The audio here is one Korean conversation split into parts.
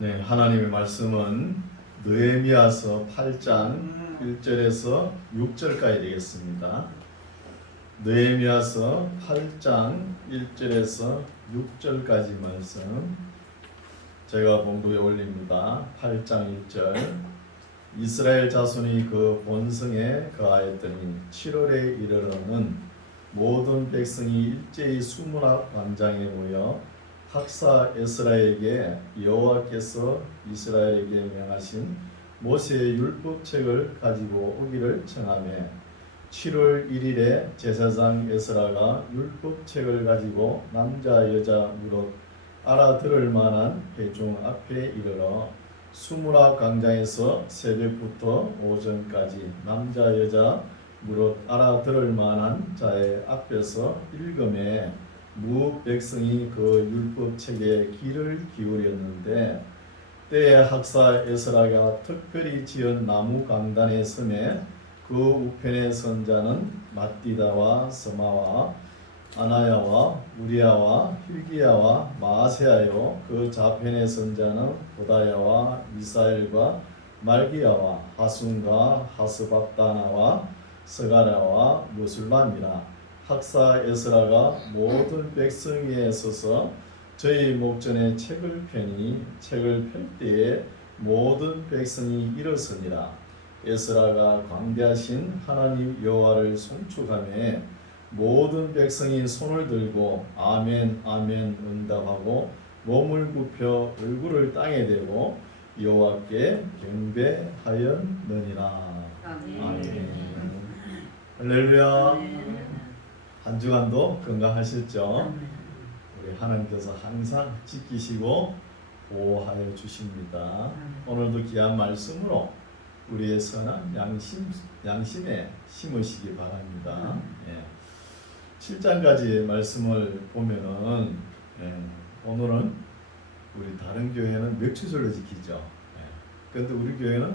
네, 하나님의 말씀은 느헤미야서 8장 1절에서 6절까지 되겠습니다. 느헤미야서 8장 1절에서 6절까지 말씀 제가 봉독에 올립니다. 8장 1절 이스라엘 자손이 그 본성에 거하였더니 7월에 이르러는 모든 백성이 일제히 수문학 광장에 모여 학사 에스라에게 여호와께서 이스라엘에게 명하신 모세의 율법책을 가지고 오기를 청하며 7월 1일에 제사장 에스라가 율법책을 가지고 남자 여자 무릇 알아들을 만한 회중 앞에 이르러 수무라 광장에서 새벽부터 오전까지 남자 여자 무릇 알아들을 만한 자의 앞에서 읽음에 무 백성이 그 율법책에 귀를 기울였는데 때에 학사 에스라가 특별히 지은 나무 강단에 서매 그 우편의 선자는 ματ디다와 스마와 아나야와 우리야와 힐기야와 마아세야요 그 좌편의 선자는 보다야와 미사엘과 말기야와 하순과 하스박다나와 스가랴와 무술람이라 학사 에스라가 모든 백성 위에 서서 저희 목전에 책을 펴니 책을 펼 때에 모든 백성이 일어서니라. 에스라가 광대하신 하나님 여호와를 송축하며 모든 백성이 손을 들고 아멘 아멘 응답하고 몸을 굽혀 얼굴을 땅에 대고 여호와께 경배하였느니라. 아멘. 할렐루야. 한 주간도 건강하셨죠? 우리 하나님께서 항상 지키시고 보호하여 주십니다. 오늘도 귀한 말씀으로 우리의 선한 양심에 심으시기 바랍니다. 7장까지 말씀을 보면은 오늘은 우리 다른 교회는 맥주절로 지키죠. 그런데 우리 교회는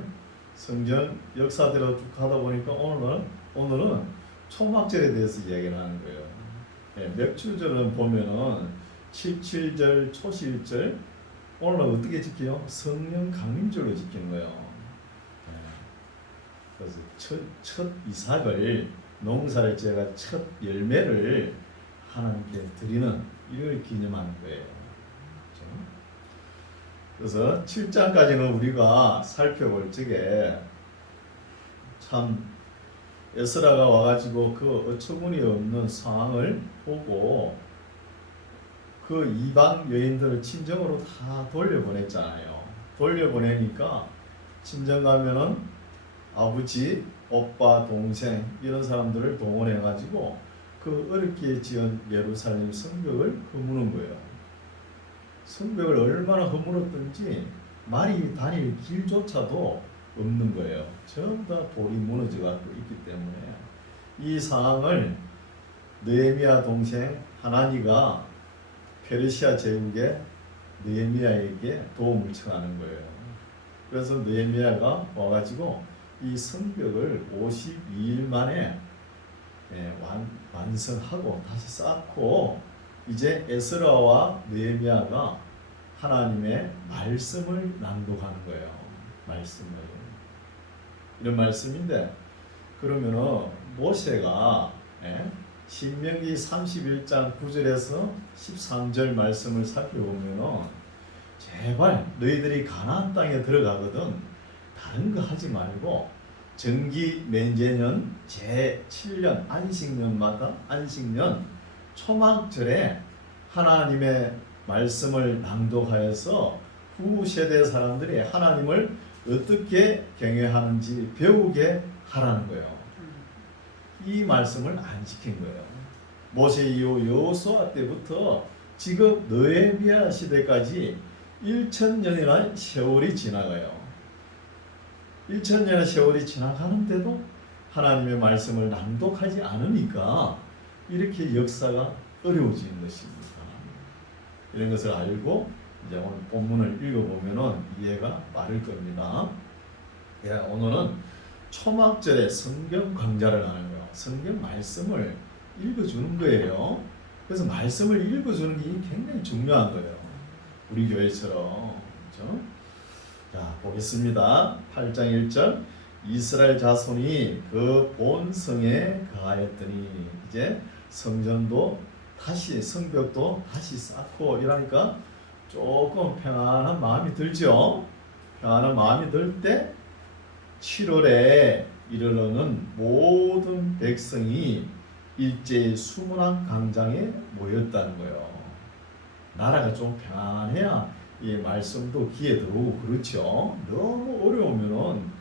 성경 역사대로 쭉 하다 보니까 오늘은 초막절에 대해서 이야기를 하는 거예요. 맥주절은 보면은 77절, 초실절, 오늘은 어떻게 지켜요? 성령 강림절로 지키는 거예요. 그래서 첫 이삭을 농사를 지어가 첫 열매를 하나님께 드리는 이걸 기념하는 거예요. 그래서 7장까지는 우리가 살펴볼 적에 참 에스라가 와가지고 그 어처구니 없는 상황을 보고 그 이방 여인들을 친정으로 다 돌려보냈잖아요. 돌려보내니까 친정 가면은 아버지, 오빠, 동생 이런 사람들을 동원해가지고 그 어렵게 지은 예루살렘 성벽을 허무는 거예요. 성벽을 얼마나 허물었던지 말이 다닐 길조차도 없는 거예요. 전부 다 돌이 무너져 갖고 있기 때문에 이 상황을 느헤미야 동생 하나니가 페르시아 제국의 느헤미야에게 도움을 청하는 거예요. 그래서 느헤미야가 와가지고 이 성벽을 52일 만에 완성하고 다시 쌓고 이제 에스라와 느헤미야가 하나님의 말씀을 낭독하는 거예요. 말씀을. 이런 말씀인데 그러면은 모세가 신명기 31장 9절에서 13절 말씀을 살펴보면은 제발 너희들이 가나안 땅에 들어가거든 다른 거 하지 말고 정기 면제년 제7년 안식년마다 안식년 초막절에 하나님의 말씀을 낭독하여서 후 세대 사람들이 하나님을 어떻게 경외하는지 배우게 하라는 거예요. 이 말씀을 안 지킨 거예요. 모세 이후 여호수아 때부터 지금 느헤미야 시대까지 1000년이나 세월이 지나가요. 1000년의 세월이 지나가는데도 하나님의 말씀을 낭독하지 않으니까 이렇게 역사가 어려워지는 것입니다. 이런 것을 알고 이제 오늘 본문을 읽어보면은 이해가 빠를 겁니다. 오늘은 초막절에 성경 강좌를 하는 거예요. 성경 말씀을 읽어주는 거예요. 그래서 말씀을 읽어주는 게 굉장히 중요한 거예요. 우리 교회처럼. 그렇죠? 보겠습니다. 8장 1절 이스라엘 자손이 그 본성에 거하였더니 이제 성전도 다시 성벽도 다시 쌓고 이러니까 조금 평안한 마음이 들죠. 평안한 마음이 들 때 7월에 이르러는 모든 백성이 일제히 수문학 광장에 모였다는 거예요. 나라가 좀 평안해야 이 말씀도 귀에 들어오고 그렇죠. 너무 어려우면은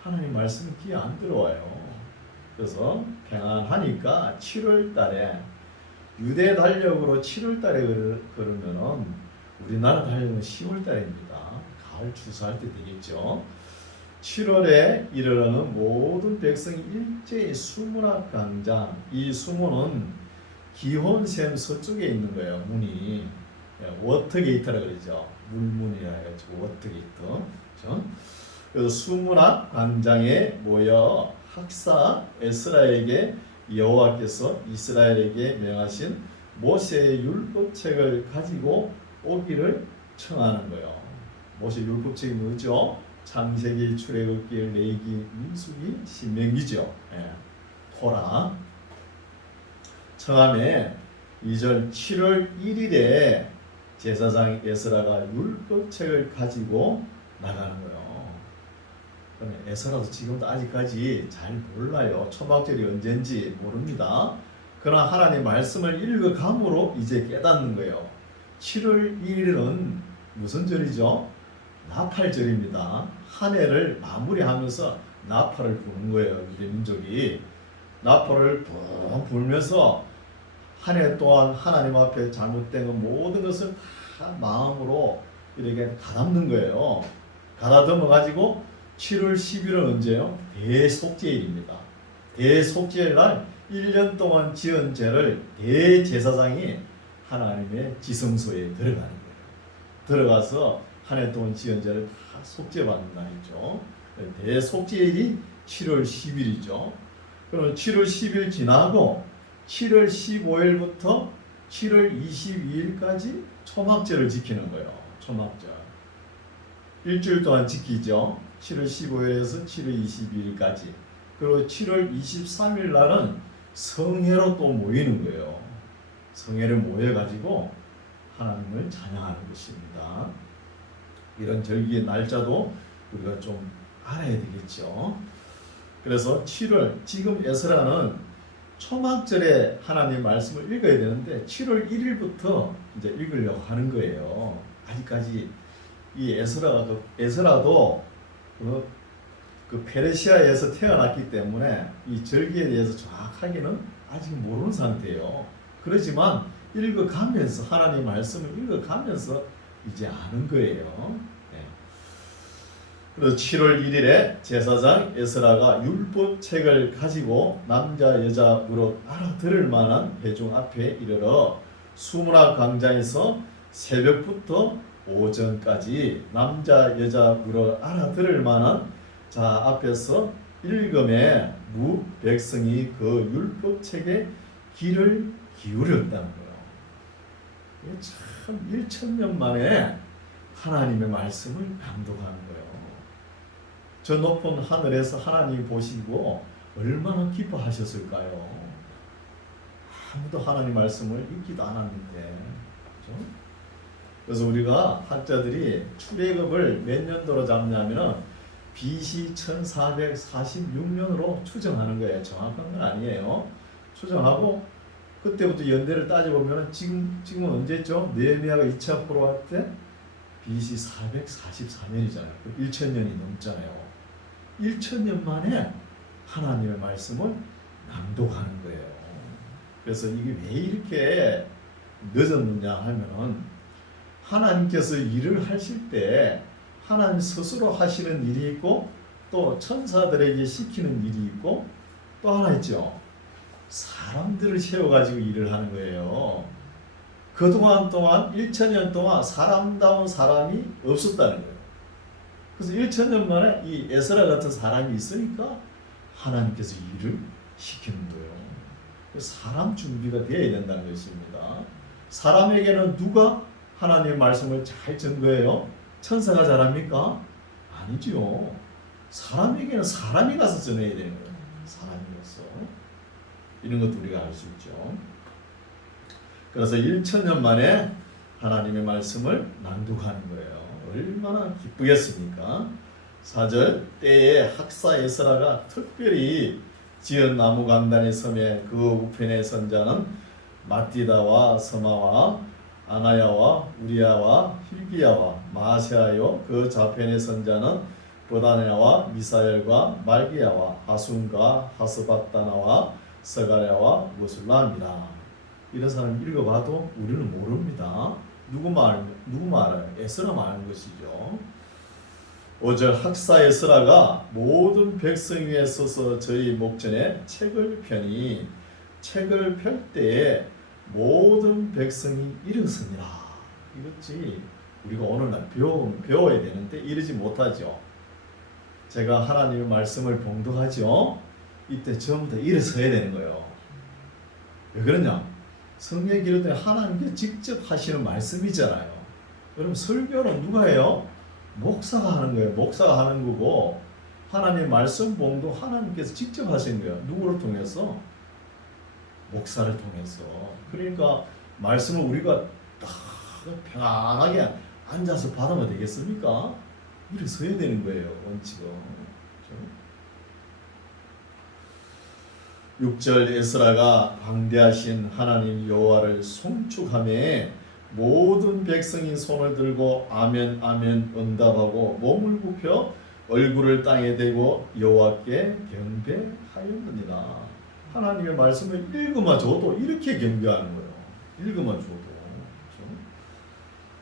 하나님 말씀이 귀에 안 들어와요. 그래서 평안하니까 7월 달에 유대 달력으로 7월 달에 그러면은 우리나라 달력은 10월 달입니다. 가을 추수할 때 되겠죠. 7월에 이르러는 모든 백성이 일제히 수문학 광장, 이 수문은 기혼샘 서쪽에 있는 거예요. 문이 워터게이트라 그러죠. 물문이라 해가지고 워터게이트. 그렇죠? 그래서 수문학 광장에 모여 학사 에스라에게 여호와께서 이스라엘에게 명하신 모세의 율법책을 가지고 오기를 청하는 거예요. 모세 율법책이 뭐죠? 창세기, 출애굽기, 레위기, 민수기, 신명기죠. 토라. 청함에 2절 7월 1일에 제사장 에스라가 율법책을 가지고 나가는 거예요. 에스라도 지금도 아직까지 잘 몰라요. 초막절이 언젠지 모릅니다. 그러나 하나님 말씀을 읽어감으로 이제 깨닫는 거예요. 7월 1일은 무슨 절이죠? 나팔절입니다. 한 해를 마무리하면서 나팔을 부는 거예요. 유대 민족이 나팔을 붕 불면서 한 해 동안 하나님 앞에 잘못된 것 모든 것을 다 마음으로 이렇게 가담는 거예요. 가다듬어 가지고 7월 10일은 언제요? 대속죄일입니다. 대속죄일 날 1년 동안 지은 죄를 대제사장이 하나님의 지성소에 들어가는 거예요. 들어가서 한 해 동안 지은 죄를 다 속죄받는 날이죠. 대속죄일이 7월 10일이죠. 그럼 7월 10일 지나고 7월 15일부터 7월 22일까지 초막절을 지키는 거예요. 초막절. 일주일 동안 지키죠. 7월 15일에서 7월 22일까지. 그리고 7월 23일 날은 성회로 또 모이는 거예요. 성회를 모여가지고 하나님을 찬양하는 것입니다. 이런 절기의 날짜도 우리가 좀 알아야 되겠죠. 그래서 7월, 지금 에스라는 초막절에 하나님 말씀을 읽어야 되는데 7월 1일부터 이제 읽으려고 하는 거예요. 아직까지 이 에스라도 그 페르시아에서 태어났기 때문에 이 절기에 대해서 정확하게는 아직 모르는 상태예요. 그렇지만 읽어가면서 하나님 말씀을 읽어가면서 이제 아는 거예요. 그래서 7월 1일에 제사장 에스라가 율법책을 가지고 남자 여자 무릇 알아들을 만한 회중 앞에 이르러 수문학 광장에서 새벽부터 오전까지 남자 여자 무릇 알아들을 만한 자 앞에서 읽음에 무 백성이 그 율법책에 귀를 기울였다는 거예요. 이게 참 1000년 만에 하나님의 말씀을 감독하는 거예요. 저 높은 하늘에서 하나님 보시고 얼마나 기뻐하셨을까요? 아무도 하나님 말씀을 읽지도 않았는데, 그렇죠? 그래서 우리가 학자들이 출애굽을 몇 년도로 잡냐면은 BC 1446년으로 추정하는 거예요. 정확한 건 아니에요. 추정하고 그때부터 연대를 따져보면 지금은 언제죠? 느헤미야가 2차 포로할 때 BC 444년이잖아요. 1000년이 넘잖아요. 1000년 만에 하나님의 말씀을 낭독하는 거예요. 그래서 이게 왜 이렇게 늦었느냐 하면은 하나님께서 일을 하실 때 하나님 스스로 하시는 일이 있고 또 천사들에게 시키는 일이 있고 또 하나 있죠. 사람들을 세워가지고 일을 하는 거예요. 그동안 1000년 동안 사람다운 사람이 없었다는 거예요. 그래서 1000년 만에 이 에스라 같은 사람이 있으니까 하나님께서 일을 시키는 거예요. 사람 준비가 되어야 된다는 것입니다. 사람에게는 누가 하나님의 말씀을 잘 전거해요? 천사가 잘합니까? 아니지요. 사람에게는 사람이 가서 전해야 되는 거예요. 사람이 가서. 이런 것도 우리가 알 수 있죠. 그래서 1000년 만에 하나님의 말씀을 낭독하는 거예요. 얼마나 기쁘겠습니까? 4절 때에 학사 에스라가 특별히 지은 나무 강단의 섬에 그 우편에 선 자는 마띠다와 서마와 아나야와 우리야와 힐기야와 마세아요 그 좌편에 선 자는 보다냐와 미사엘과 말기야와 하순과 하스바다나와 서가랴와 무술라입니다. 이런 사람 읽어봐도 우리는 모릅니다. 누구만 알아요? 에스라만 아는 것이죠. 5절 학사 에스라가 모든 백성 위에 서서 저희 목전에 책을 펴니 책을 펼 때에 모든 백성이 일어서니라. 이것이 우리가 오늘날 배워야 되는데 이러지 못하죠. 제가 하나님의 말씀을 봉독하죠. 이때 전부 다 일어서야 되는 거예요. 왜 그러냐? 성경에 기록된 하나님께 직접 하시는 말씀이잖아요. 여러분 설교는 누가 해요? 목사가 하는 거예요. 목사가 하는 거고 하나님의 말씀 봉독 하나님께서 직접 하신 거예요. 누구를 통해서? 목사를 통해서. 그러니까 말씀을 우리가 딱 편안하게 앉아서 받으면 되겠습니까? 일어서야 되는 거예요. 원칙은. 6절 에스라가 방대하신 하나님 여호와를 송축하며 모든 백성이 손을 들고 아멘 아멘 응답하고 몸을 굽혀 얼굴을 땅에 대고 여호와께 경배하였느니라. 하나님의 말씀을 읽으면 줘도 이렇게 경배하는 거예요. 읽으면 줘도.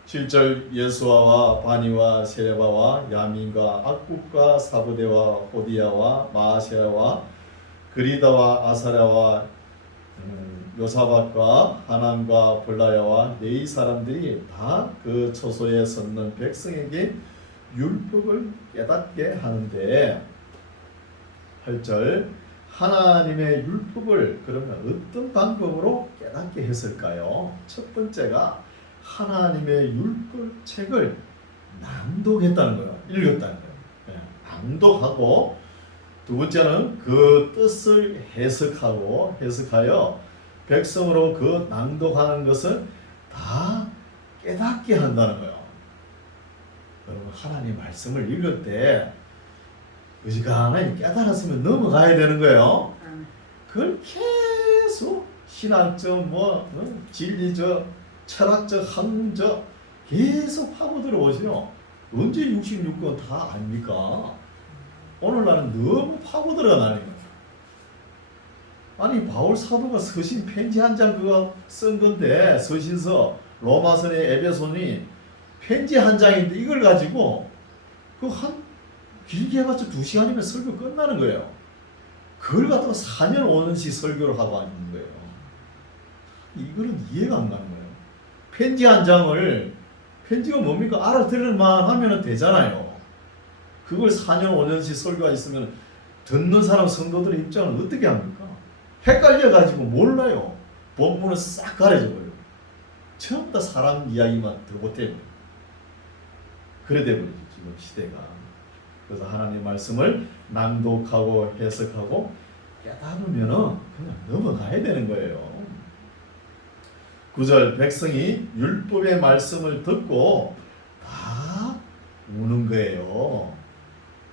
7절 예수아와 바니와 세레바와 야민과 악국과 사부대와 호디야와 마아세아와 그리다와 아사랴와 요사박과 하난과 볼라야와 네이 사람들이 다 그 처소에 섰는 백성에게 율법을 깨닫게 하는데 8절 하나님의 율법을 그러면 어떤 방법으로 깨닫게 했을까요? 첫 번째가 하나님의 율법책을 낭독했다는 거예요. 읽었다는 거예요. 낭독하고 두 번째는 그 뜻을 해석하여 백성으로 그 낭독하는 것을 다 깨닫게 한다는 거예요. 여러분 하나님 말씀을 읽을 때 어지간하게 깨달았으면 넘어가야 되는 거예요. 그걸 계속 신학적 진리적 철학적 학문적 계속 파고들어 보시죠. 언제 66권 다 압니까? 오늘날은 너무 파고들어 다니는 거예요. 아니 바울 사도가 서신 편지 한 장 그거 쓴 건데 서신서 로마서니 에베소니 편지 한 장인데 이걸 가지고 그 한 길게 해봤자 2시간이면 설교 끝나는 거예요. 그걸 갖다가 4년 5년씩 설교를 하고 있는 거예요. 이거는 이해가 안 가는 거예요. 편지 한 장을 편지가 뭡니까? 알아들을만 하면 되잖아요. 그걸 4년 5년씩 설교가 있으면 듣는 사람 성도들의 입장을 어떻게 합니까? 헷갈려가지고 몰라요. 본문을 싹 가려져버려요. 전부 다 사람 이야기만 더 못해요. 그래 돼버리죠 지금 시대가. 그래서 하나님의 말씀을 낭독하고 해석하고 깨달으면은 그냥 넘어가야 되는 거예요. 9절 백성이 율법의 말씀을 듣고 다 우는 거예요.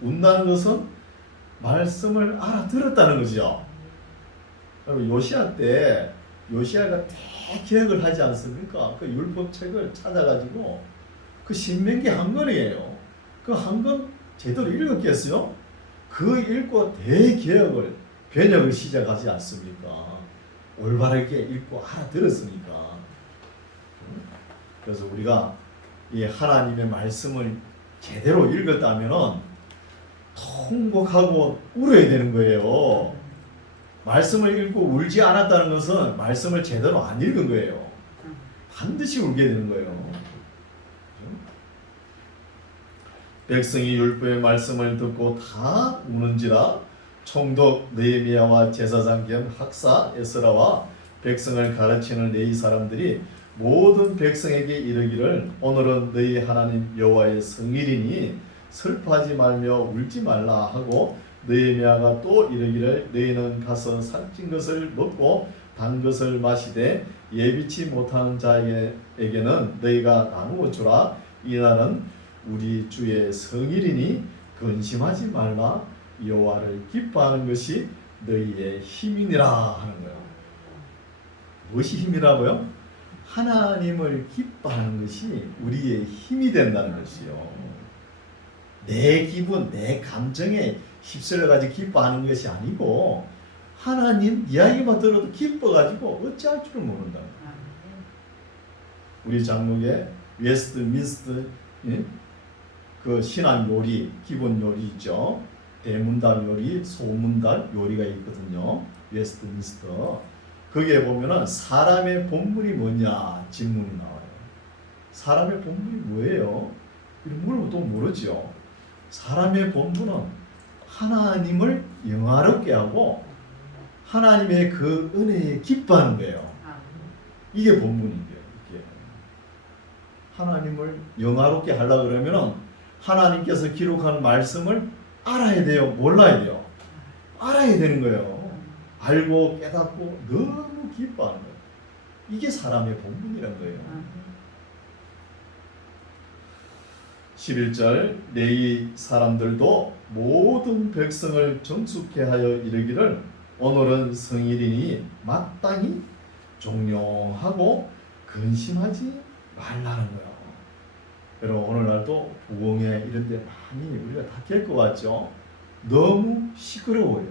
운다는 것은 말씀을 알아들었다는 거죠. 여러분 요시야 때 요시야가 대개혁을 하지 않습니까? 그 율법책을 찾아가지고 그 신명기 한 권이에요. 그 한 권 제대로 읽었겠어요? 그 읽고 대개혁을 변혁을 시작하지 않습니까? 올바르게 읽고 알아들었으니까. 그래서 우리가 이 하나님의 말씀을 제대로 읽었다면은 통곡하고 울어야 되는 거예요. 말씀을 읽고 울지 않았다는 것은 말씀을 제대로 안 읽은 거예요. 반드시 울게 되는 거예요. 백성이 율법의 말씀을 듣고 다 우는지라 총독 느헤미야와 제사장 겸 학사 에스라와 백성을 가르치는 네이 사람들이 모든 백성에게 이르기를 오늘은 너희 하나님 여호와의 성일이니 슬퍼하지 말며 울지 말라 하고 느헤미야가 또 이르기를 너희는 가서 살찐 것을 먹고 단 것을 마시되 예비치 못하는 자에게는 너희가 나누어 주라. 이날은 우리 주의 성일이니 근심하지 말라. 여호와를 기뻐하는 것이 너희의 힘이니라 하는 거예요. 무엇이 힘이라고요? 하나님을 기뻐하는 것이 우리의 힘이 된다는 것이요. 내 기분, 내 감정에 휩쓸려가지고 기뻐하는 것이 아니고 하나님 이야기만 들어도 기뻐가지고 어찌할 줄을 모른다. 우리 장로계 웨스트민스터 그 신안 요리, 기본 요리 있죠. 대문답 요리, 소문답 요리가 있거든요. 웨스트민스터. 거기에 보면은 사람의 본분이 뭐냐 질문이 나와요. 사람의 본분이 뭐예요? 이런 물어보면 또 모르죠. 사람의 본분은 하나님을 영화롭게 하고 하나님의 그 은혜에 기뻐하는 거예요. 이게 본분인데요. 이게 하나님을 영화롭게 하려고 그러면은 하나님께서 기록한 말씀을 알아야 돼요? 몰라야 돼요? 알아야 되는 거예요. 알고 깨닫고 너무 기뻐하는 거예요. 이게 사람의 본분이란 거예요. 11절 내이 사람들도 모든 백성을 정숙케 하여 이르기를 오늘은 성일이니 마땅히 종용하고 근심하지 말라는 거예요. 여러분 오늘날도 부흥회 이런 데 많이 우리가 다 겪을 것 같죠? 너무 시끄러워요.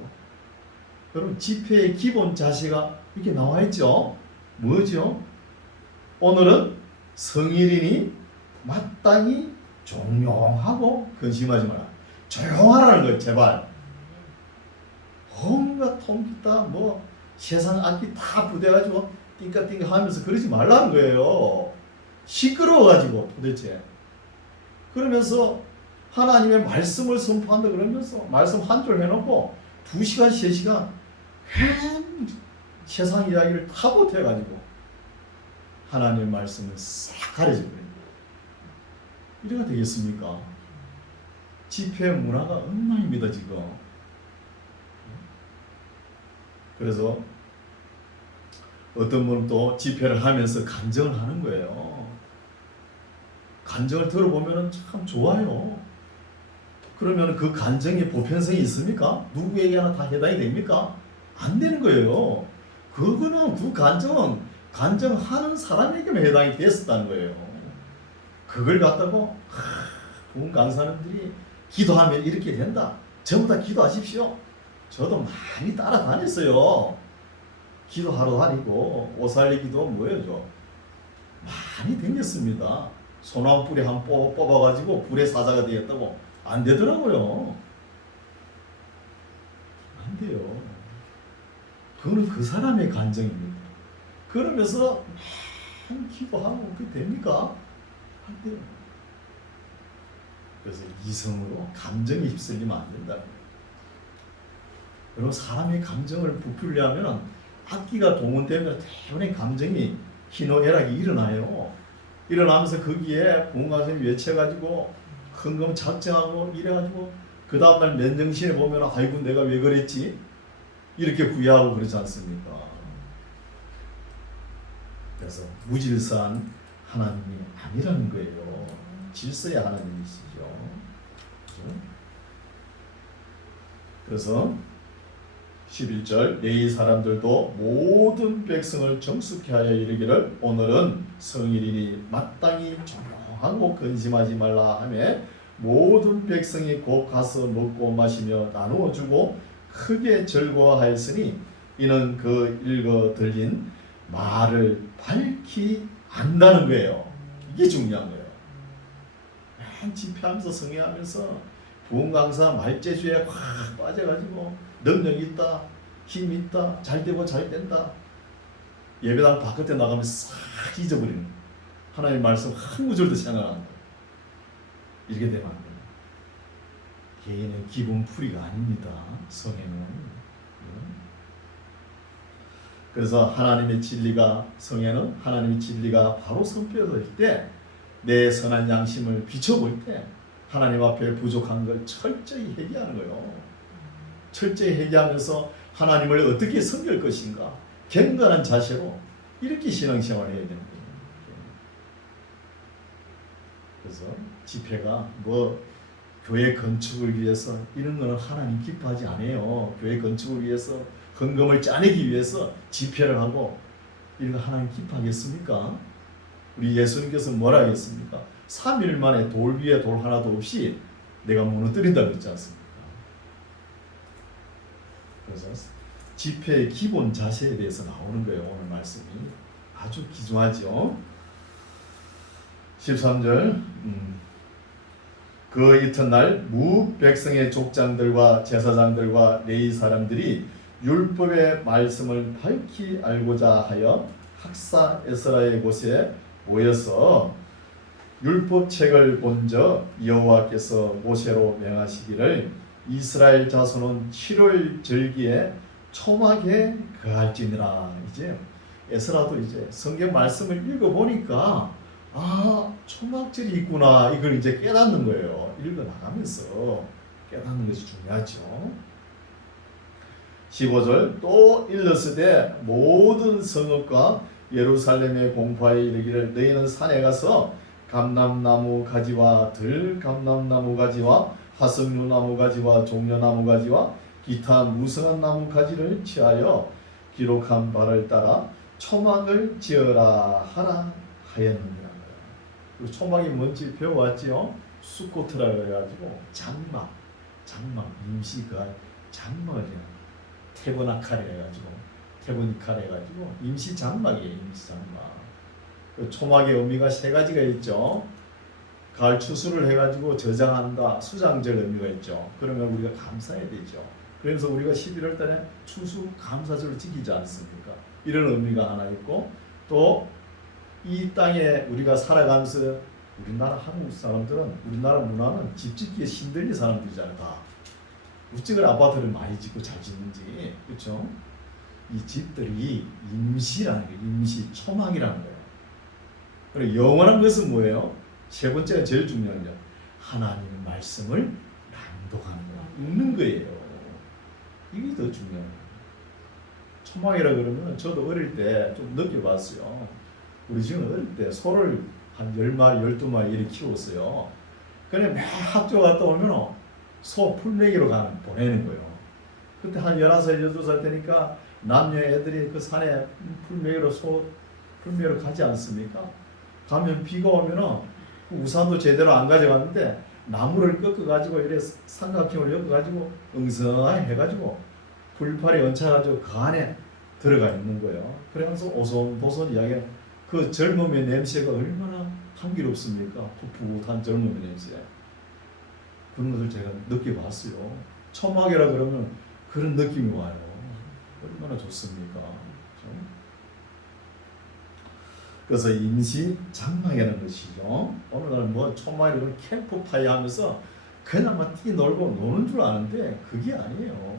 여러분 집회의 기본 자세가 이렇게 나와 있죠? 뭐죠? 오늘은 성일이니 마땅히 종용하고 근심하지 마라. 조용하라는 거예요. 제발. 온갖 통기타 뭐 세상 악기 다 부대가지고 띵까띵까 하면서 그러지 말라는 거예요. 시끄러워가지고 도대체. 그러면서 하나님의 말씀을 선포한다 그러면서 말씀 한 줄 해놓고 2시간 3시간 세상 이야기를 다 못해가지고 하나님의 말씀을 싹 가려져버립니다. 이래가 되겠습니까? 집회 문화가 엉망입니다 지금. 그래서 어떤 분은 또 집회를 하면서 간증을 하는 거예요. 간증을 들어보면 참 좋아요. 그러면 그 간증의 보편성이 있습니까? 누구에게 하나 다 해당이 됩니까? 안 되는 거예요. 그거는 그 간증은 간증하는 사람에게만 해당이 됐었다는 거예요. 그걸 갖다고 부흥 강사님들이 기도하면 이렇게 된다. 전부 다 기도하십시오. 저도 많이 따라다녔어요. 기도하러 다니고 오살리 기도 뭐예요? 저 많이 다녔습니다. 소나무 뿌리 한 뽑아가지고 불의 사자가 되겠다고 안 되더라고요. 안 돼요. 그거는 그 사람의 간증입니다. 그러면서 기도하고 그게 됩니까? 안 돼요. 그래서 이성으로 감정에 휩쓸리면 안 된다. 그리고 사람의 감정을 부풀려 하면 악기가 동원되면 대부분의 감정이 희노애락이 일어나요. 일어나면서 거기에 부흥가선생님이 외쳐가지고 헌금 작정하고 이래가지고 그 다음날 맨정신에 보면 아이고 내가 왜 그랬지? 이렇게 후회하고 그러지 않습니까? 그래서 무질서한 하나님이 아니라는 거예요. 질서의 하나님이시죠. 그래서 11절 내이 사람들도 모든 백성을 정숙케 하여 이르기를 오늘은 성일이니 마땅히 조용하고 근심하지 말라 하며 모든 백성이 곧 가서 먹고 마시며 나누어 주고 크게 즐거워하였으니 이는 그 읽어 들린 말을 밝히 안다는 거예요. 이게 중요한 거예요. 맨 집회하면서 성회하면서 부흥 강사 말재주에 확 빠져가지고 능력 있다, 힘 있다, 잘 되고 잘 된다. 예배당 바깥에 나가면 싹 잊어버리는 거예요. 하나님의 말씀 한 구절도 생각 안 한다. 이렇게 되면 안 됩니다. 개인의 기본 풀이가 아닙니다. 성회는. 그래서 하나님의 진리가 성회는 하나님의 진리가 바로 선포될 때 내 선한 양심을 비춰볼 때 하나님 앞에 부족한 걸 철저히 회개하는 거예요. 철저히 회개하면서 하나님을 어떻게 섬길 것인가 경건한 자세로 이렇게 신앙생활을 해야 되는 거예요. 그래서 집회가 뭐 교회 건축을 위해서 이런 거는 하나님 기뻐하지 않아요. 교회 건축을 위해서 헌금을 짜내기 위해서 집회를 하고 이런 거 하나님 기뻐하겠습니까? 우리 예수님께서 뭐라 하겠습니까? 3일 만에 돌 위에 돌 하나도 없이 내가 무너뜨린다고 했지 않습니까? 그래서 집회의 기본 자세에 대해서 나오는 거예요. 오늘 말씀이 아주 귀중하죠. 13절 그 이튿날 무 백성의 족장들과 제사장들과 레위 사람들이 율법의 말씀을 밝히 알고자 하여 학사 에스라의 곳에 모여서 율법책을 본저 여호와께서 모세로 명하시기를 이스라엘 자손은 7월 절기에 초막에 거할지니라. 이제 에스라도 이제 성경 말씀을 읽어보니까 초막절이 있구나 이걸 이제 깨닫는 거예요. 읽어나가면서 깨닫는 것이 중요하죠. 15절 또 일렀으되 모든 성읍과 예루살렘의 공파에 이르기를 너희는 산에 가서 감람나무 가지와 들감람나무 가지와 하석류나무 가지와 종려나무 가지와 기타 무성한 나무 가지를 취하여 기록한 바를 따라 초막을 지어라 하라 하였느니라. 초막이 뭔지 배워왔지요. 수코트라 그래가지고 장막 임시가 장막을 테버나칼 해가지고 테브니칼 해가지고 임시 장막이에요. 임시 장막. 그 초막의 의미가 세 가지가 있죠. 가을 추수를 해가지고 저장한다, 수장절 의미가 있죠. 그러면 우리가 감사해야 되죠. 그래서 우리가 11월 달에 추수 감사절을 지키지 않습니까? 이런 의미가 하나 있고 또 이 땅에 우리가 살아가면서 우리나라 한국 사람들은 우리나라 문화는 집 짓기에 힘들게 사람들이잖아요. 다 우측을 아파트를 많이 짓고 잘 짓는지 그렇죠? 이 집들이 임시라는 거예요. 임시 초막이라는 거예요. 그리고 영원한 것은 뭐예요? 세 번째가 제일 중요한 거 하나님의 말씀을 낭독하는 거야. 읽는 거예요. 이게 더 중요한 거예요. 초막이라 그러면 저도 어릴 때 좀 느껴봤어요. 우리 지금 어릴 때 소를 한 10마리, 12마리 이렇게 키웠어요. 그래 매 학교 갔다 오면 소 풀매기로 보내는 거예요. 그때 한 11살, 12살 되니까 남녀 애들이 그 산에 풀매기로 가지 않습니까? 가면 비가 오면 우산도 제대로 안 가져갔는데 나무를 꺾어가지고 이래 삼각형을 엮어가지고 응성하게 해가지고 풀팔이 얹혀가지고 그 안에 들어가 있는 거예요. 그러면서 오손도손 이야기가 그 젊음의 냄새가 얼마나 향기롭습니까? 풋풋한 젊음의 냄새. 그런 것을 제가 느껴봤어요. 초막이라 그러면 그런 느낌이 와요. 얼마나 좋습니까? 그렇죠? 그래서 임시 장막이라는 것이죠. 오늘날 뭐 초막이라고 캠프파이 하면서 그냥 막 뛰놀고 노는 줄 아는데 그게 아니에요.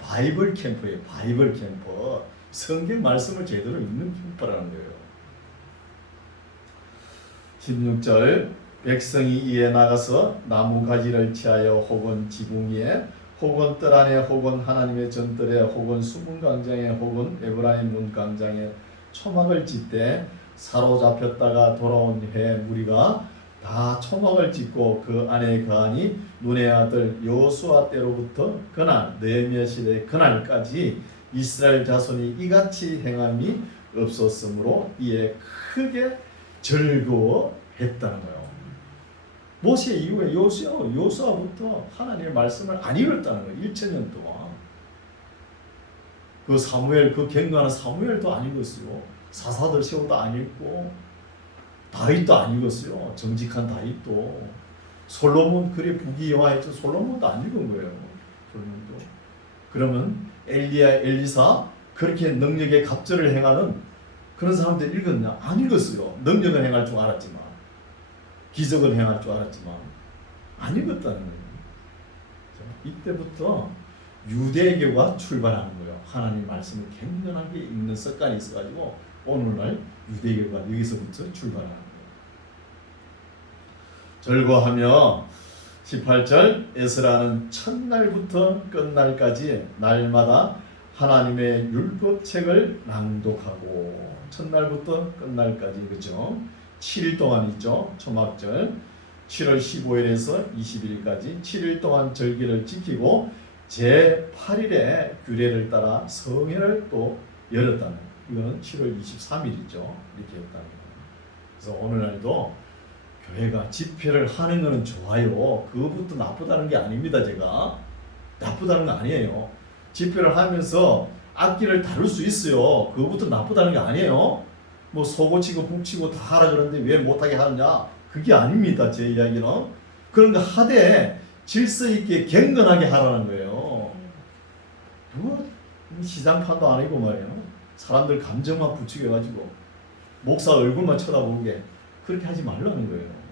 바이블 캠프예요. 바이블 캠프. 성경 말씀을 제대로 읽는 캠프라는 거예요. 16절 백성이 이에 나가서 나무 가지를 취하여 혹은 지붕 위에 혹은 뜰 안에 혹은 하나님의 전뜰에 혹은 수문 광장에 혹은 에브라임 문 광장에 초막을 짓되 사로잡혔다가 돌아온 해 무리가 다 초막을 짓고 그 안에 거하니 눈의 아들 여호수아 때로부터 그날 느헤미야 시대 그날까지 이스라엘 자손이 이같이 행함이 없었으므로 이에 크게 즐거워했다는 거예요. 모세 이후에 여호수아부터 하나님의 말씀을 안 읽었다는 거예요. 1000년 동안. 그 사무엘, 그 경건한 사무엘도 안 읽었어요. 사사들 세우도 안 읽고 다윗도 안 읽었어요. 정직한 다윗도. 솔로몬 그래 부귀영화했죠. 솔로몬도 안 읽은 거예요. 솔로몬도. 그러면 엘리야, 엘리사 그렇게 능력의 갑절을 행하는 그런 사람들 읽었냐? 안 읽었어요. 능력을 행할 줄 알았지만 기적을 행할 줄 알았지만 안 읽었다는 거예요. 이때부터 유대교가 출발하는 거예요. 하나님 말씀을 경건하게 읽는 습관이 있어가지고 오늘날 유대교가 여기서부터 출발하는 거예요. 절거하며 18절 에스라는 첫날부터 끝날까지 날마다 하나님의 율법책을 낭독하고 첫날부터 끝날까지 그죠? 7일 동안 있죠. 초막절 7월 15일에서 20일까지 7일 동안 절기를 지키고 제8일에 규례를 따라 성회를 또 열었다는 이거는 7월 23일이죠. 이렇게 했다는 거예요. 그래서 오늘날도 교회가 집회를 하는 것은 좋아요. 그것부터 나쁘다는 게 아닙니다. 제가 나쁘다는 거 아니에요. 집회를 하면서 악기를 다룰 수 있어요. 그것부터 나쁘다는 게 아니에요. 뭐 소고치고 북치고 다 하라 그러는데 왜 못하게 하느냐? 그게 아닙니다. 제 이야기는. 그런 거 하되 질서 있게 경건하게 하라는 거예요. 뭐 시장판도 아니고 말이에요. 사람들 감정만 부추겨 가지고 목사 얼굴만 쳐다보게 그렇게 하지 말라는 거예요.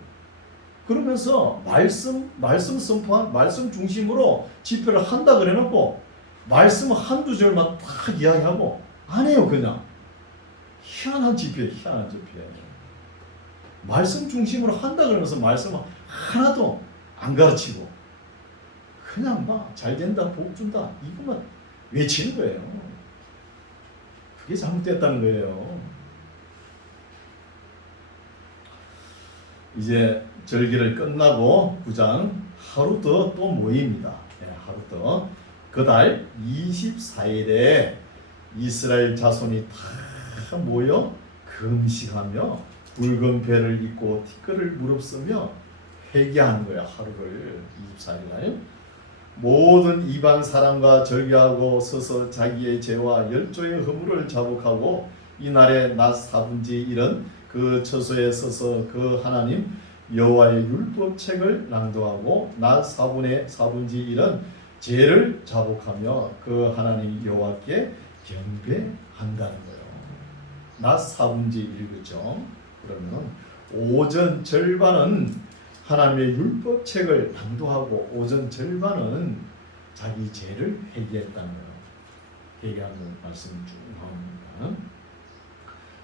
그러면서 말씀 선포한 말씀 중심으로 집회를 한다 그래놓고 말씀 한두 절만 딱 이야기하고 안 해요. 그냥 희한한 집회. 말씀 중심으로 한다 그러면서 말씀 하나도 안 가르치고 그냥 막 잘 된다 복 준다 이것만 외치는 거예요. 그게 잘못됐다는 거예요. 이제 절기를 끝나고 9장 하루 더 또 모입니다. 하루 더. 그달 24일에 이스라엘 자손이 다 모여 금식하며 붉은 배를 입고 티끌을 무릅쓰며 회개하는 거야. 하루를 24일 날. 모든 이방 사람과 절개하고 서서 자기의 죄와 열조의 허물을 자복하고 이날의 낮 4분지 1은 그 처소에 서서 그 하나님 여호와의 율법책을 낭독하고 낮 4분의 4분지 1은 죄를 자복하며 그 하나님 여호와께 경배한다는 거예요. 낮 4분지 1 그죠? 그러면 오전 절반은 하나님의 율법책을 낭독하고 오전 절반은 자기 죄를 회개했다는 거예요. 회개하는 말씀 중 나옵니다.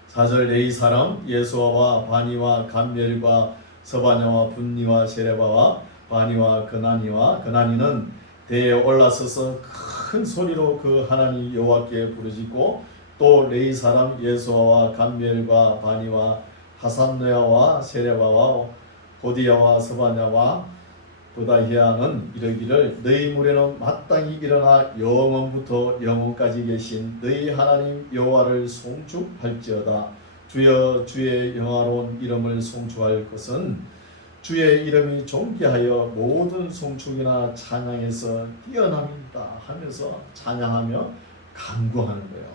4절 레위 사람 예수아와 바니와 감멜과 서바냐와 분니와 세레바와 바니와 그나니는 대에 올라서서 큰 소리로 그 하나님 여호와께 부르짖고 또 레위 사람 예수아와 감멜과 바니와 하산노야와 세레바와 호디야와 서바냐와 도다히아는 이르기를 너희 무리는 마땅히 일어나 영원부터 영원까지 계신 너희 하나님 여호와를 송축할지어다. 주여 주의 영화로운 이름을 송축할 것은 주의 이름이 존귀하여 모든 송축이나 찬양에서 뛰어납니다 하면서 찬양하며 간구하는 거예요.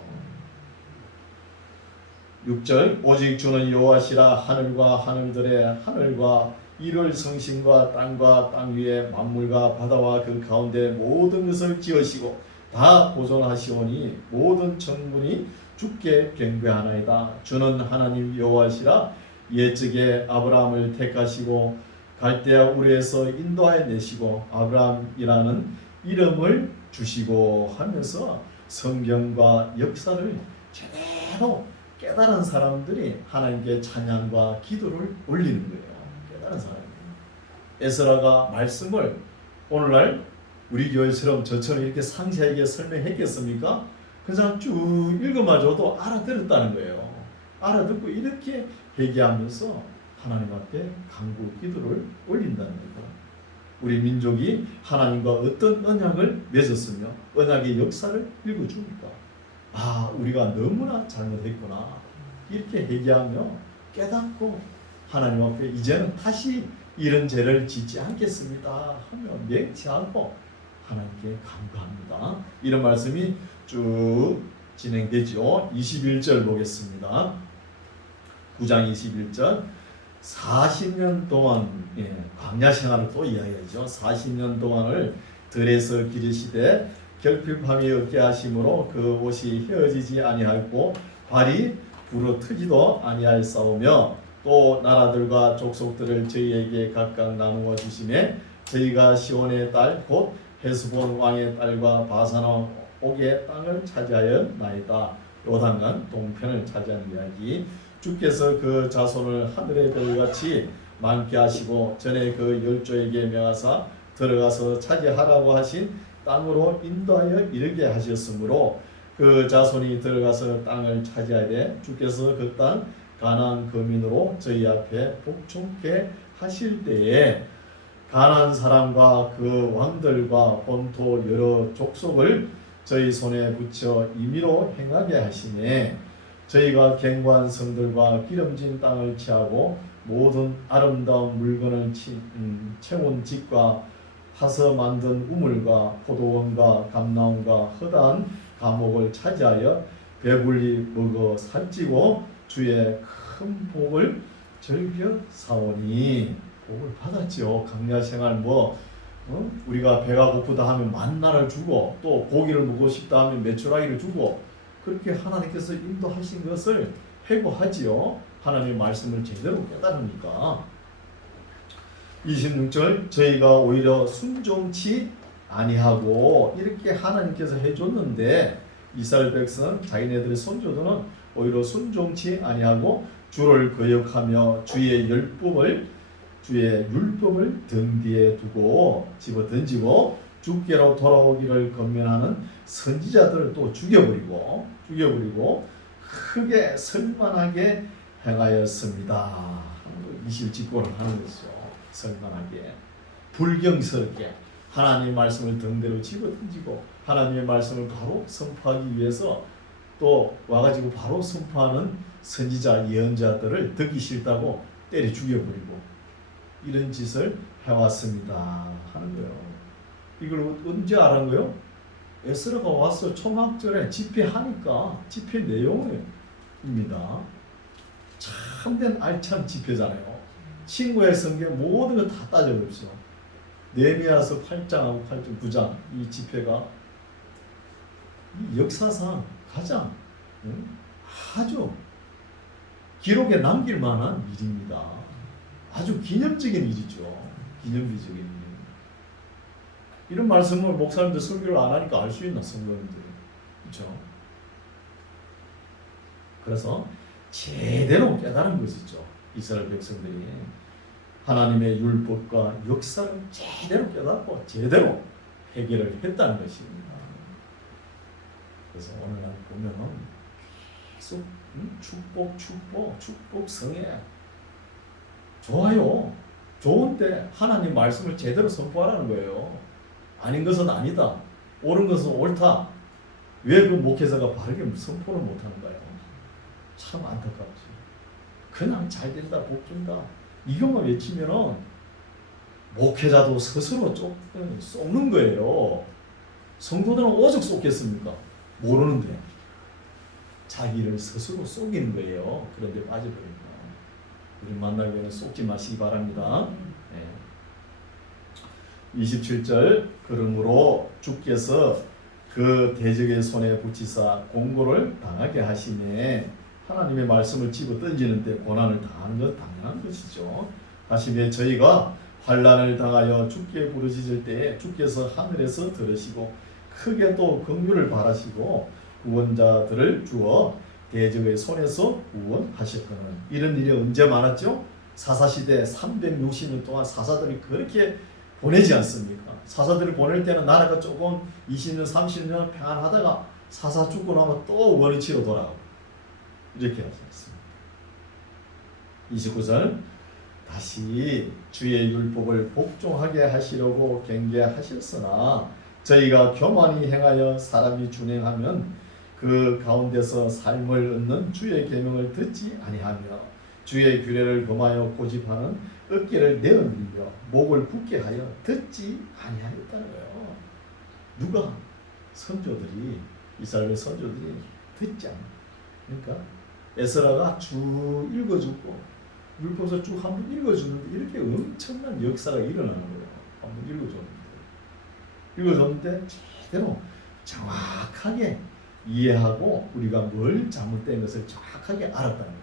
6절 오직 주는 여호와시라 하늘과 하늘들의 하늘과 이를 성신과 땅 위에 만물과 바다와 그 가운데 모든 것을 지으시고 다 보존하시오니 모든 천군이 주께 경배하나이다. 주는 하나님 여호와시라 옛적에 아브라함을 택하시고 갈대아 우르에서 인도하여 내시고 아브라함이라는 이름을 주시고 하면서 성경과 역사를 제대로 깨달은 사람들이 하나님께 찬양과 기도를 올리는 거예요. 깨달은 사람이. 에스라가 말씀을 오늘날 우리 교회처럼 저처럼 이렇게 상세하게 설명했겠습니까? 그 사람 쭉 읽어마줘도 알아들었다는 거예요. 알아듣고 이렇게 회개하면서 하나님 앞에 간구 기도를 올린다는 거예요. 우리 민족이 하나님과 어떤 언약을 맺었으며 언약의 역사를 읽어주니까 우리가 너무나 잘못했구나 이렇게 회개하며 깨닫고 하나님 앞에 이제는 다시 이런 죄를 짓지 않겠습니다 하며 맹세하고 하나님께 간구합니다. 이런 말씀이 쭉 진행되죠. 21절 보겠습니다. 9장 21절 40년 동안 광야 생활을 또 이야기하죠. 40년 동안을 들에서 기르시되 결핍함이 없게 하심으로 그 옷이 헤어지지 아니하였고 발이 부러뜨지도 아니하였사오며 또 나라들과 족속들을 저희에게 각각 나누어 주시매 저희가 시온의 딸 곧 헤스본 왕의 딸과 바산 왕 옥의 땅을 차지하여 나이다. 요단강 동편을 차지하는 이야기. 주께서 그 자손을 하늘의 별같이 많게 하시고 전에 그 열조에게 명하사 들어가서 차지하라고 하신 땅으로 인도하여 이르게 하셨으므로 그 자손이 들어가서 땅을 차지하되 주께서 그 땅 가나안 거민으로 저희 앞에 복종케 하실 때에 가나안 사람과 그 왕들과 본토 여러 족속을 저희 손에 붙여 임의로 행하게 하시네. 저희가 견고한 성들과 기름진 땅을 취하고 모든 아름다운 물건을 채운 집과 파서 만든 우물과 포도원과 감나원과 허다한 감옥을 차지하여 배불리 먹어 살찌고 주의 큰 복을 즐겨 사오니. 복을 받았죠. 강야 생활 우리가 배가 고프다 하면 만나를 주고 또 고기를 먹고 싶다 하면 메추라기를 주고 그렇게 하나님께서 인도하신 것을 회고하지요. 하나님의 말씀을 제대로 깨달으니까. 26절 저희가 오히려 순종치 아니하고 이렇게 하나님께서 해줬는데 이스라엘 백성 자기네들의 선조들은 오히려 순종치 아니하고 주를 거역하며 주의 율법을 등 뒤에 두고 집어 던지고 주께로 돌아오기를 권면하는 선지자들을 또 죽여버리고 크게 설만하게 행하였습니다. 이실직고를 하는 것이죠. 설만하게 불경스럽게 하나님의 말씀을 등대로 집어 던지고 하나님의 말씀을 바로 선포하기 위해서 또 와가지고 바로 선포하는 선지자 예언자들을 듣기 싫다고 때려 죽여버리고 이런 짓을 해왔습니다 하는 거예요. 이걸 언제 알은 거예요? 에스라가 와서 초막절에 집회하니까 집회 내용입니다. 참된 알찬 집회잖아요. 친구의 성경 모든 거 다 따져봅시다. 느헤미야서 8장하고 8장 9장 이 집회가 이 역사상 가장 아주 기록에 남길 만한 일입니다. 아주 기념적인 일이죠. 기념비적인 일. 이런 말씀을 목사님들 설교를 안 하니까 알 수 있나 성도님들. 그렇죠? 그래서 제대로 깨달은 것이죠. 이스라엘 백성들이 하나님의 율법과 역사를 제대로 깨닫고 제대로 해결을 했다는 것입니다. 그래서 오늘날 보면은 계속 축복 성애 좋아요. 좋은데 하나님 말씀을 제대로 선포하라는 거예요. 아닌 것은 아니다. 옳은 것은 옳다. 왜 그 목회자가 바르게 선포를 못하는 거예요? 참 안타깝지. 그냥 잘 된다, 복 준다. 이것만 외치면은 목회자도 스스로 속는 거예요. 성도들은 오죽 속겠습니까? 모르는데 자기를 스스로 속이는 거예요. 그런데 빠져버립니다. 우리 만나기 전에 속지 마시기 바랍니다. 네. 27절 그러므로 주께서 그 대적의 손에 붙이사 공고를 당하게 하시네. 하나님의 말씀을 집어 던지는데 고난을 당하는 것 당연한 것이죠. 하시며 저희가 환난을 당하여 주께 부르짖을 때에 주께서 하늘에서 들으시고 크게 또 긍휼을 바라시고 구원자들을 주어 대적의 손에서 구원하셨거늘. 이런 일이 언제 많았죠? 사사시대 360년 동안 사사들이 그렇게 보내지 않습니까? 사사들을 보낼 때는 나라가 조금 20년 30년 평안하다가 사사 죽고 나면 또 원위치로 돌아가고 이렇게 하지 않습니다. 29절 다시 주의 율법을 복종하게 하시려고 경계하셨으나 저희가 교만히 행하여 사람이 준행하면 그 가운데서 삶을 얻는 주의 계명을 듣지 아니하며 주의 규례를 범하여 고집하는 어깨를 내어밀며 목을 붓게 하여 듣지 아니하였다는 거예요. 누가? 선조들이, 이스라엘 선조들이 듣지 않아요. 그러니까 에스라가 쭉 읽어주고 율법서 쭉 한번 읽어주는데 이렇게 엄청난 역사가 일어나는 거예요. 한번 읽어줬는데 제대로 정확하게 이해하고 우리가 뭘 잘못된 것을 정확하게 알았다는 거예요.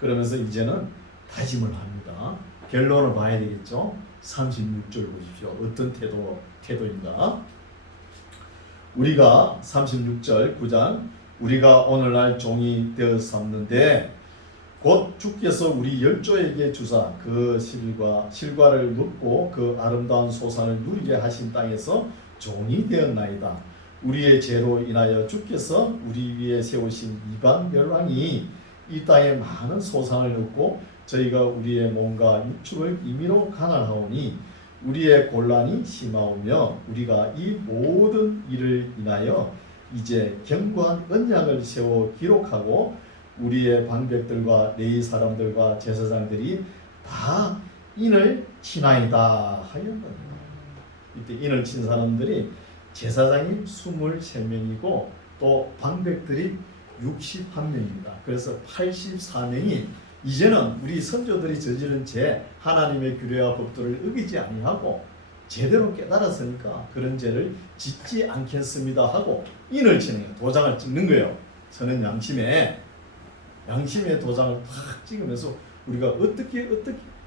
그러면서 이제는 다짐을 합니다. 결론을 봐야 되겠죠. 36절 보십시오. 어떤 태도인가? 우리가 36절 9장 우리가 오늘날 종이 되었었는데 곧 주께서 우리 열조에게 주사 그 실과를 눕고 그 아름다운 소산을 누리게 하신 땅에서 종이 되었나이다. 우리의 죄로 인하여 주께서 우리 위에 세우신 이방 멸왕이 이 땅에 많은 소산을 얻고 저희가 우리의 몸과 육축을 임의로 가난하오니 우리의 곤란이 심하오며 우리가 이 모든 일을 인하여 이제 견고한 언약을 세워 기록하고 우리의 방백들과 레위 사람들과 제사장들이 다 인을 치나이다 하였느니라. 이때 인을 친 사람들이 제사장이 23명이고 또 방백들이 61명입니다. 그래서 84명이 이제는 우리 선조들이 저지른 죄 하나님의 규례와 법도를 어기지 아니하고 제대로 깨달았으니까 그런 죄를 짓지 않겠습니다 하고 인을 치는 거예요. 도장을 찍는 거예요. 저는 양심에 도장을 탁 찍으면서 우리가 어떻게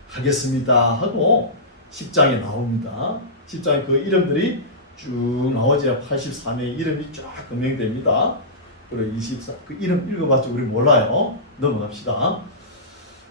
하겠습니다 하고 10장에 나옵니다. 10장에 그 이름들이 쭉 나오지. 84명의 이름이 쫙 검명됩니다. 그리고 24, 그 이름 읽어봤자 우리 몰라요. 넘어갑시다.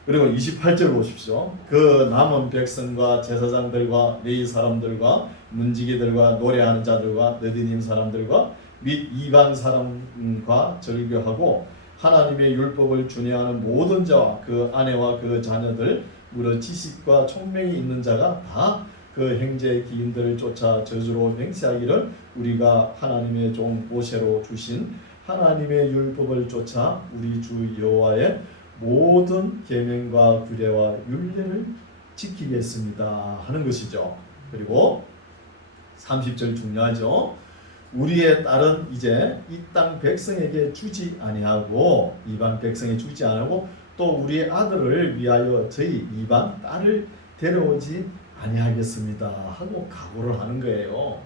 그리고 28절 보십시오. 그 남은 백성과 제사장들과 레위 사람들과 문지기들과 노래하는 자들과 느디님 사람들과 및 이방 사람과 절교하고 하나님의 율법을 준행하는 모든 자와 그 아내와 그 자녀들 무려 지식과 총명이 있는 자가 다 그 행제 기인들을 쫓아 저주로 맹세하기를 우리가 하나님의 종 모세로 주신 하나님의 율법을 쫓아 우리 주 여호와의 모든 계명과 규례와 율례를 지키겠습니다 하는 것이죠. 그리고 30절 중요하죠. 우리의 딸은 이제 이 땅 백성에게 주지 아니하고 이방 백성에 주지 아니하고 또 우리의 아들을 위하여 저희 이방 딸을 데려오지 아니하겠습니다 하고 각오를 하는 거예요.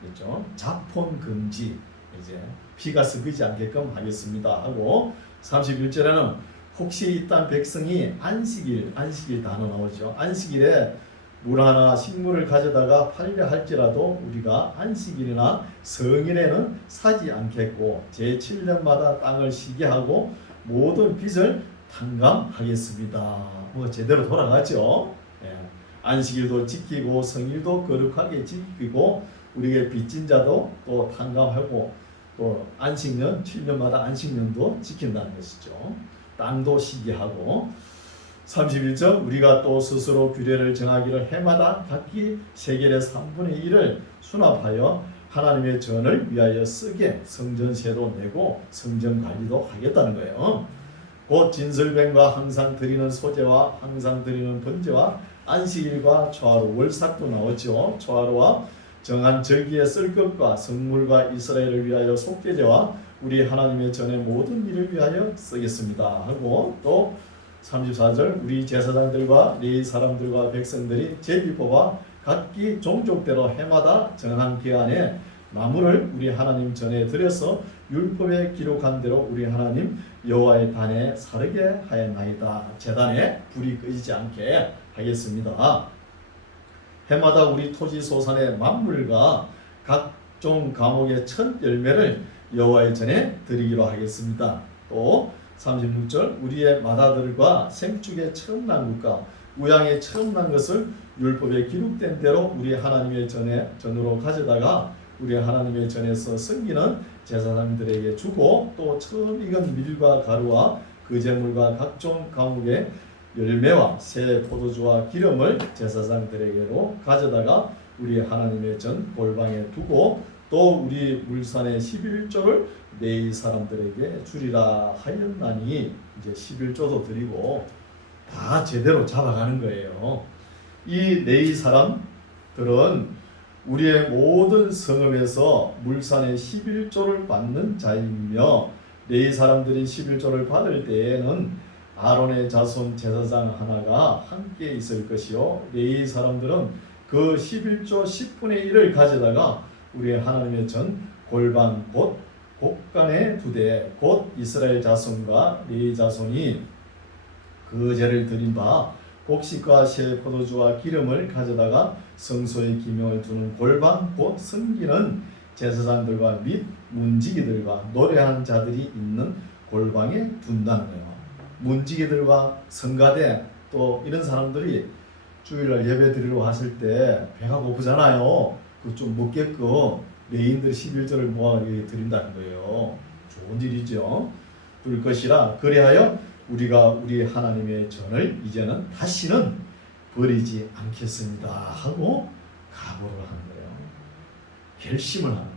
그렇죠? 자폰 금지, 이제 피가 섞이지 않게끔 하겠습니다 하고 31절에는 혹시 이 땅 백성이 안식일 단어 나오죠. 안식일에 물 하나 식물을 가져다가 팔려 할지라도 우리가 안식일이나 성일에는 사지 않겠고 제7년마다 땅을 쉬게 하고 모든 빚을 탕감하겠습니다. 뭐 제대로 돌아가죠. 예. 안식일도 지키고 성일도 거룩하게 지키고 우리에게 빚진 자도 또 탕감하고 또 안식년 7년마다 안식년도 지킨다는 것이죠. 땅도 쉬게 하고 31절 우리가 또 스스로 규례를 정하기를 해마다 각기 세겔의 3분의 1을 수납하여 하나님의 전을 위하여 쓰게 성전세도 내고 성전 관리도 하겠다는 거예요. 곧 진설병과 항상 드리는 소제와 항상 드리는 번제와 안식일과 초하루 월삭도 나오죠. 초하루와 정한 절기에 쓸 것과 성물과 이스라엘을 위하여 속죄제와 우리 하나님의 전의 모든 일을 위하여 쓰겠습니다 하고 또 34절 우리 제사장들과 레위 사람들과 백성들이 제비 뽑아 각기 종족대로 해마다 정한 기한에 나무를 우리 하나님 전에 들여서 율법에 기록한 대로 우리 하나님 여호와의 단에 사르게 하였나이다. 제단에 불이 꺼지지 않게 하겠습니다. 해마다 우리 토지 소산의 만물과 각종 과목의 첫 열매를 여호와의 전에 드리기로 하겠습니다. 또 36절 우리의 맏아들과 생축의 처음 난 것과 우양의 처음 난 것을 율법에 기록된 대로 우리 하나님의 전으로 가져다가 우리 하나님의 전에서 섬기는 제사장들에게 주고 또 처음 익은 밀과 가루와 그 제물과 각종 과목의 열매와 새 포도주와 기름을 제사장들에게로 가져다가 우리 하나님의 전 골방에 두고 또 우리 물산의 11조를 레위 사람들에게 주리라 하였나니 이제 11조도 드리고 다 제대로 잡아가는 거예요. 이 레위 사람들은 우리의 모든 성읍에서 물산의 11조를 받는 자이며 레위 사람들이 11조를 받을 때에는 아론의 자손 제사장 하나가 함께 있을 것이요 레위 사람들은 그 11조 10분의 1을 가져다가 우리 하나님의 전 골방 곧 곳간에 두되 곧 이스라엘 자손과 레위 자손이 그 제를 드린 바 곡식과 새 포도주와 기름을 가져다가 성소의 기명을 두는 골방 곧 섬기는 제사장들과 및 문지기들과 노래하는 자들이 있는 골방에 둔다는 거예요. 문지기들과 성가대 또 이런 사람들이 주일날 예배 드리러 왔을 때 배가 고프잖아요. 그 좀 먹게끔 레인들이 11절을 모아 드린다는 거예요. 좋은 일이죠. 줄 것이라 그리하여 우리가 우리 하나님의 전을 이제는 다시는 버리지 않겠습니다 하고 각오를 하는 거예요. 결심을 하는 거예요.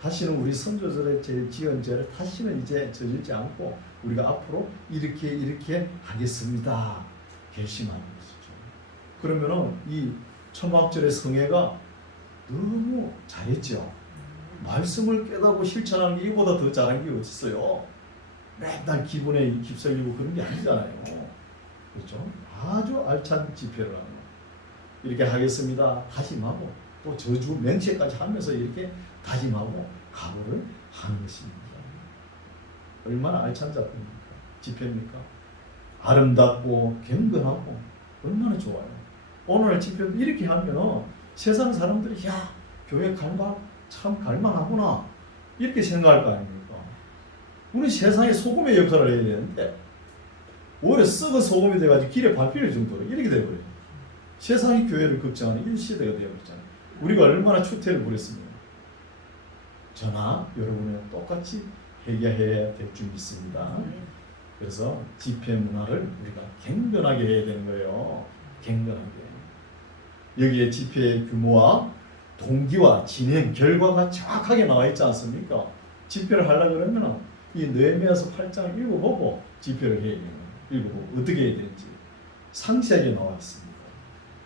다시는 우리 선조들의 제일 지은 죄를 다시는 이제 저질지 않고 우리가 앞으로 이렇게 하겠습니다. 결심하는 것이죠. 그러면은 이 초막절의 성회가 너무 잘했죠. 말씀을 깨닫고 실천하는 게 이보다 더 잘한 게 어딨어요. 맨날 기분에 휩쓸리고 그런 게 아니잖아요. 그렇죠? 아주 알찬 집회를 하는 이렇게 하겠습니다. 다짐하고 또 저주 맹세까지 하면서 이렇게 다짐하고 각오를 하는 것입니다. 얼마나 알찬 집회입니까? 아름답고 경건하고 얼마나 좋아요. 오늘 집회도 이렇게 하면 세상 사람들이 야 교회 참 갈만하구나 이렇게 생각할 거 아닙니까? 우리 세상에 소금의 역할을 해야 되는데 오히려 썩은 소금이 돼가지고 길에 밟힐 정도로 이렇게 돼버려요. 세상이 교회를 걱정하는 이 시대가 되어버렸잖아요. 우리가 얼마나 추태를 부렸습니까? 저나 여러분은 똑같이 해결해야 될 줄 믿습니다. 그래서 집회 문화를 우리가 경건하게 해야 되는 거예요. 경건하게. 여기에 집회의 규모와 동기와 진행 결과가 정확하게 나와 있지 않습니까? 집회를 하려고 그러면 이 느헤미야서 8장을 읽어보고 집회를 해야 돼요. 읽어보고 어떻게 해야 되는지 상세하게 나와 있습니다.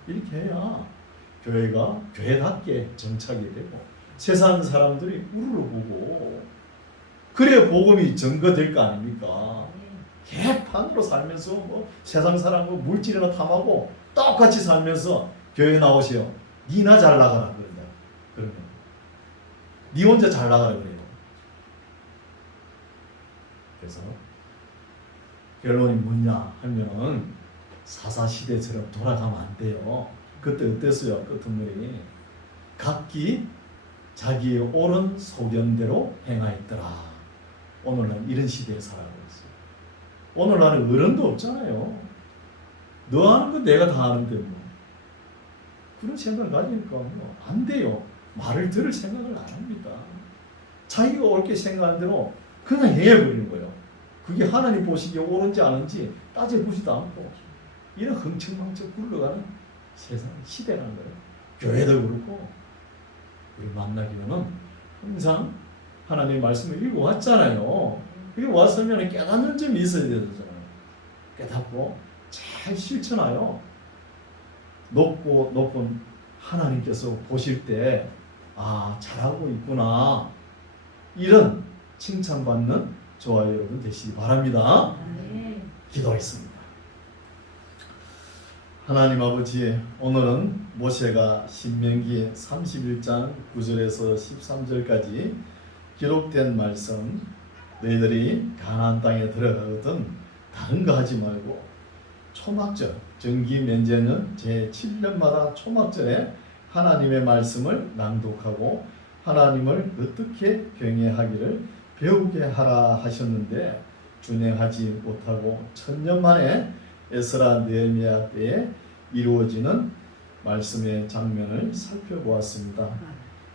이렇게 해야 교회가 교회답게 정착이 되고 세상 사람들이 우르르 보고 그래야 복음이 증거될 거 아닙니까? 개판으로 살면서 뭐 세상 사람 뭐 물질이나 탐하고 똑같이 살면서 교회 나오세요. 니나 잘 나가라 그런다. 그러면 니 혼자 잘 나가라 그래요. 그래서 결론이 뭐냐 하면은 사사시대처럼 돌아가면 안 돼요. 그때 어땠어요? 끝머리 각기 자기의 옳은 소견대로 행하였더라. 오늘날 이런 시대에 살아가고 있어요. 오늘날은 어른도 없잖아요. 너 하는 거 내가 다 하는데 뭐 그런 생각을 가지니까 뭐 안 돼요. 말을 들을 생각을 안 합니다. 자기가 옳게 생각하는 대로 그냥 해버리는 거예요. 그게 하나님 보시기에 옳은지 아닌지 따져보지도 않고 이런 흥청망청 굴러가는 세상 시대라는 거예요. 교회도 그렇고 우리 만나기는 항상 하나님의 말씀을 읽어왔잖아요. 이게 왔으면 깨닫는 점이 있어야 되잖아요. 깨닫고 잘 실천하여 높은 하나님께서 보실 때 아 잘하고 있구나 이런 칭찬받는 저와 여러분 되시기 바랍니다. 기도하겠습니다. 하나님 아버지, 오늘은 모세가 신명기 31장 9절에서 13절까지 기록된 말씀, 너희들이 가나안 땅에 들어가거든 다른 거 하지 말고 초막절, 정기 면제는 제7년마다 초막절에 하나님의 말씀을 낭독하고 하나님을 어떻게 경외하기를 배우게 하라 하셨는데 준행하지 못하고 1000년 만에 에스라 느헤미야 때에 이루어지는 말씀의 장면을 살펴보았습니다.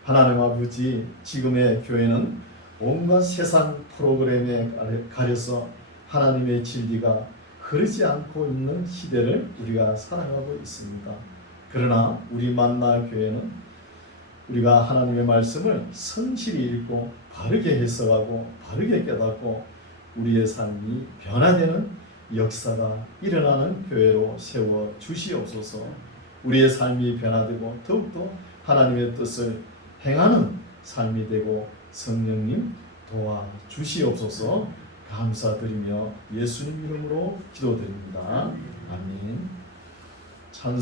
하나님 아버지, 지금의 교회는 온갖 세상 프로그램에 가려서 하나님의 진리가 흐르지 않고 있는 시대를 우리가 살아가고 있습니다. 그러나 우리 만나 교회는 우리가 하나님의 말씀을 성실히 읽고 바르게 해석하고 바르게 깨닫고 우리의 삶이 변화되는 역사가 일어나는 교회로 세워 주시옵소서. 우리의 삶이 변화되고 더욱더 하나님의 뜻을 행하는 삶이 되고 성령님 도와 주시옵소서. 감사드리며 예수님 이름으로 기도드립니다. 아멘. 찬